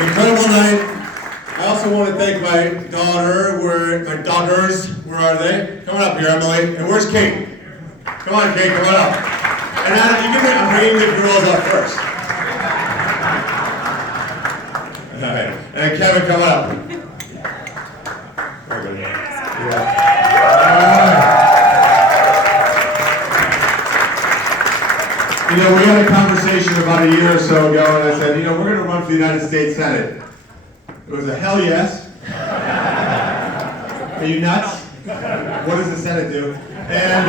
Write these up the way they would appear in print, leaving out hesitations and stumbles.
Incredible night. I also want to thank my daughters, where are they? Come on up here, Emily. And where's Kate? Come on, Kate, come on up. And Adam, I'm bringing the girls up first. All right. And Kevin, come on up. Very good. Yeah. You know, we had a conversation about a year or so ago, and I said, we're going to run for the United States Senate. It was a hell yes. Are you nuts? What does the Senate do? And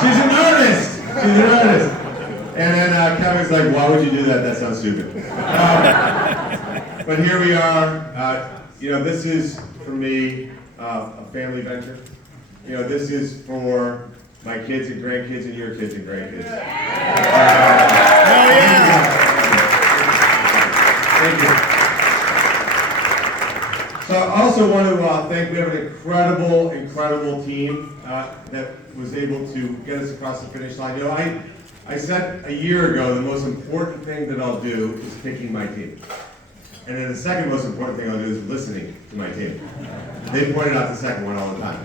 she's an artist. And then Kevin's like, why would you do that? That sounds stupid. But here we are. This is, for me, a family venture. This is for my kids and grandkids and your kids and grandkids. Thank you. So I also want to thank, we have an incredible team that was able to get us across the finish line. I said a year ago the most important thing that I'll do is picking my team. And then the second most important thing I'll do is listening to my team. They pointed out the second one all the time.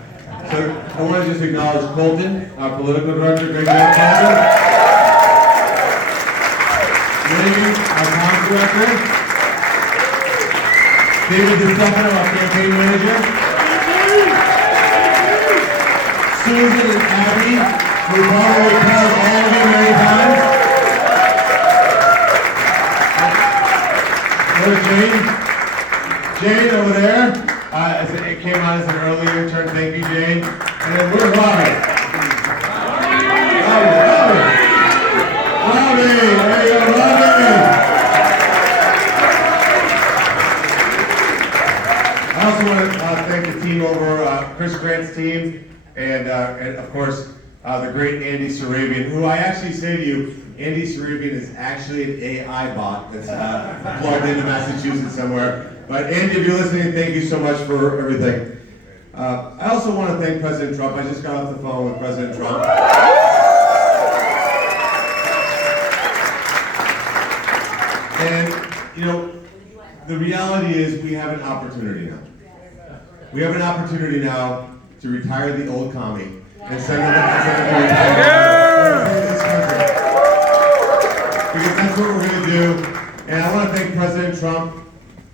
So I want to just acknowledge Colton, our political director. Great job, Colton. Megan, our comms director. David DeStefano, our campaign manager. Susan and Abby, who've already called all of you many times. Where's Jane? Jane over there. It came on as an early intern. Thank you, Jane. And then where's Robbie? Robbie! There you go, Robbie! I also want to thank the team over, Chris Grant's team, and of course, the great Andy Sarabian, who I actually say to you, Andy Sarabian is actually an AI bot that's plugged into Massachusetts somewhere. But Andy, if you're listening, thank you so much for everything. I also want to thank President Trump. I just got off the phone with President Trump. And, the reality is we have an opportunity now. We have an opportunity now to retire the old commie and send them to retire this country. Because that's what we're going to do. And I want to thank President Trump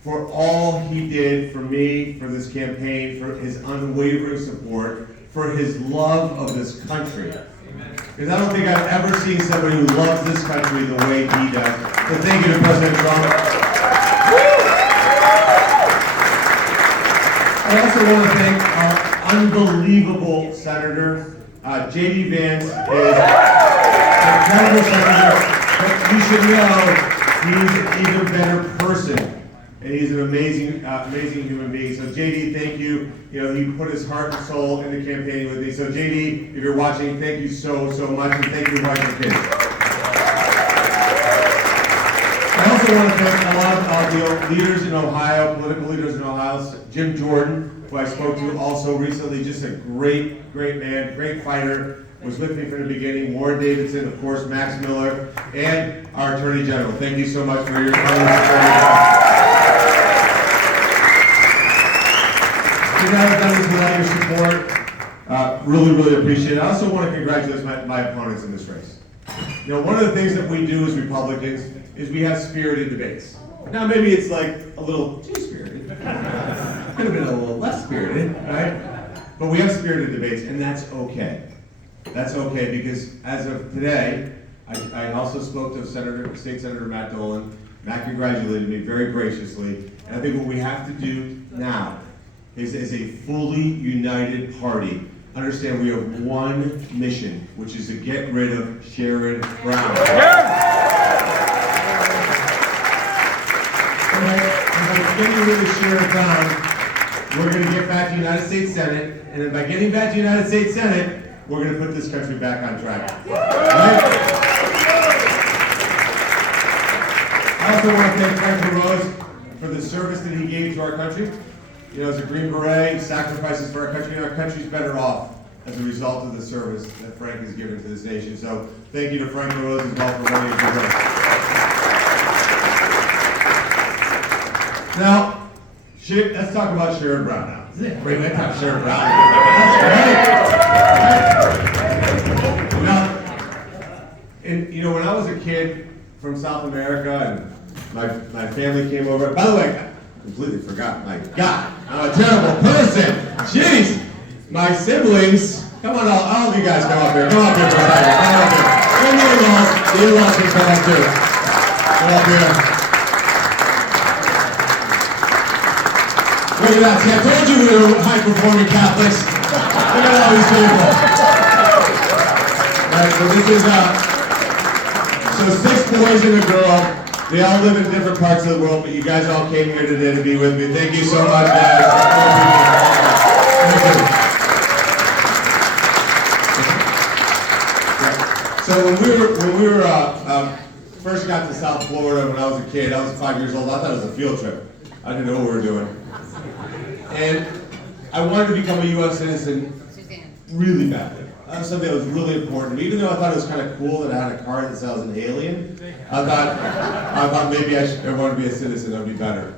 for all he did for me, for this campaign, for his unwavering support, for his love of this country. Because I don't think I've ever seen somebody who loves this country the way he does. So thank you to President Trump. I also want to thank our unbelievable senator. J.D. Vance is an incredible senator, but you should know he's an even better person. And he's an amazing human being. So JD, thank you. He put his heart and soul into campaigning with me. So JD, if you're watching, thank you so much, and thank you for watching kids. I also want to thank a lot of the leaders in Ohio, political leaders in Ohio. Jim Jordan, who I spoke to also recently, just a great man, great fighter, was with me from the beginning. Warren Davidson, of course, Max Miller, and our Attorney General. Thank you so much for your support. We haven't done this without your support. Really appreciate it. I also want to congratulate my opponents in this race. One of the things that we do as Republicans is we have spirited debates. Now maybe it's like a little too spirited. Could have been a little less spirited, right? But we have spirited debates, and that's okay. That's okay, because as of today, I also spoke to State Senator Matt Dolan. Matt congratulated me very graciously, and I think what we have to do now is, as a fully united party, understand we have one mission, which is to get rid of Sherrod Brown. And by getting rid of Sherrod Brown, we're going to get back to the United States Senate, and then by getting back to the United States Senate, we're going to put this country back on track. Right? I also want to thank Frank LaRose for the service that he gave to our country. As a Green Beret, sacrifices for our country. Our country's better off as a result of the service that Frank has given to this nation. So Thank you to Frank LaRose as well for running the race. Now, let's talk about Sherrod Brown now. Isn't it great? Let's talk Sherrod Brown. That's great. Now, and you know, when I was a kid from South America and my family came over, by the way, I completely forgot, my God, I'm a terrible person. Jeez, my siblings, come on, all of you guys come up here. Come up here for a second. Come up here. And the in-laws can come up too. Come up here. Look at that. See, I told you we were high-performing Catholics. Look at all these people. Right, so this is, so 6 boys and a girl. They all live in different parts of the world, but you guys all came here today to be with me. Thank you so much, guys. Thank you. So when we were first got to South Florida when I was a kid, I was 5 years old. I thought it was a field trip. I didn't know what we were doing. And I wanted to become a U.S. citizen really badly. That was something that was really important. Even though I thought it was kind of cool that I had a card that said I was an alien, I thought maybe I wanted to be a citizen. That would be better.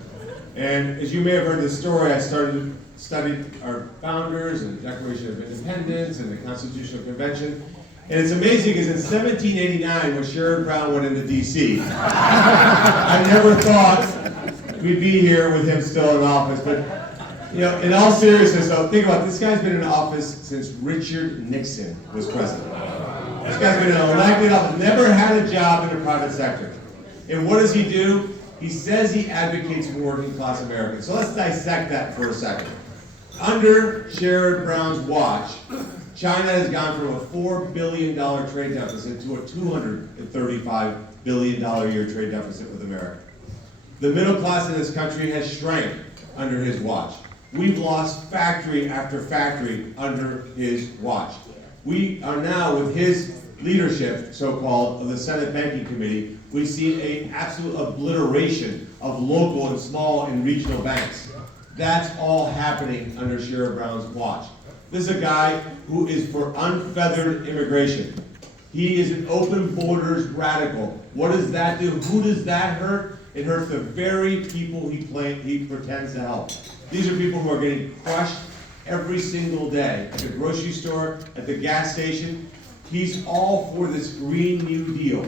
And as you may have heard the story, I studied our founders and the Declaration of Independence and the Constitutional Convention. And it's amazing because in 1789, when Sherrod Brown went into D.C., I never thought we'd be here with him still in office. But you know, in all seriousness, though, think about it. This guy's been in office since Richard Nixon was president. This guy's been in an elected office, never had a job in the private sector. And what does he do? He says he advocates for working class Americans. So let's dissect that for a second. Under Sherrod Brown's watch, China has gone from a $4 billion trade deficit to a $235 billion a year trade deficit with America. The middle class in this country has shrank under his watch. We've lost factory after factory under his watch. We are now, with his leadership, so-called, of the Senate Banking Committee, we've seen an absolute obliteration of local and small and regional banks. That's all happening under Sherrod Brown's watch. This is a guy who is for unfeathered immigration. He is an open borders radical. What does that do? Who does that hurt? It hurts the very people he pretends to help. These are people who are getting crushed every single day at the grocery store, at the gas station. He's all for this Green New Deal.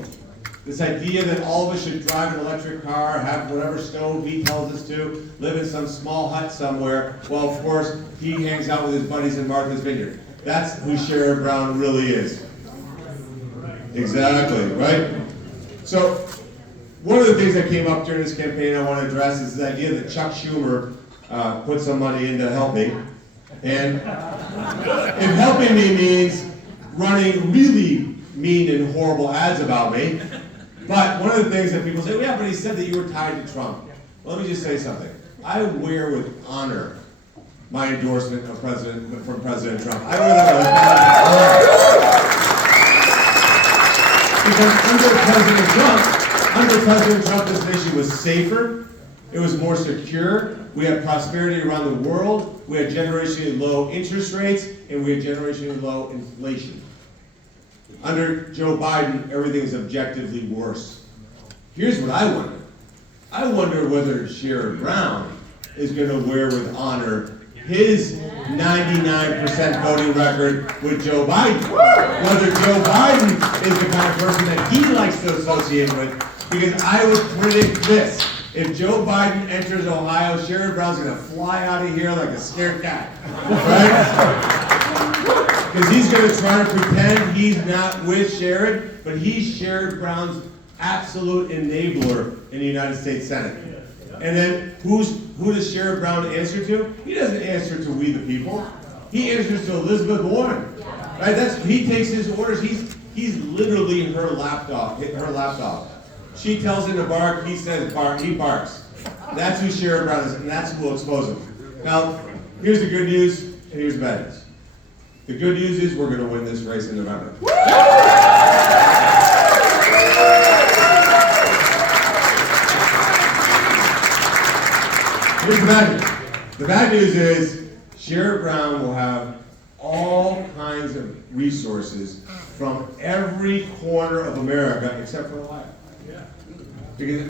This idea that all of us should drive an electric car, have whatever stove he tells us to, live in some small hut somewhere, while of course he hangs out with his buddies in Martha's Vineyard. That's who Sherrod Brown really is. Exactly, right? So, one of the things that came up during this campaign I want to address is the idea that Chuck Schumer put some money in to help me. And if helping me means running really mean and horrible ads about me, but one of the things that people say, well, yeah, but he said that you were tied to Trump. Well, let me just say something. I wear with honor my endorsement of from President Trump. I wear that with honor. Because under President Trump, this nation was safer, it was more secure, we had prosperity around the world, we had generationally low interest rates, and we had generationally low inflation. Under Joe Biden, everything is objectively worse. Here's what I wonder. I wonder whether Sherrod Brown is going to wear with honor his 99% voting record with Joe Biden. Whether Joe Biden is the kind of person that he likes to associate with, because I would predict this. If Joe Biden enters Ohio, Sherrod Brown's going to fly out of here like a scared cat. Right? Because he's going to try to pretend he's not with Sherrod, but he's Sherrod Brown's absolute enabler in the United States Senate. And then who does Sherrod Brown answer to? He doesn't answer to we the people. He answers to Elizabeth Warren. Right? He takes his orders. He's literally her lapdog. She tells him to bark, he says bark, he barks. That's who Sherrod Brown is, and that's who will expose him. Now, here's the good news, and here's the bad news. The good news is we're going to win this race in November. Here's the bad news. The bad news is Sherrod Brown will have all kinds of resources from every corner of America except for Ohio. Because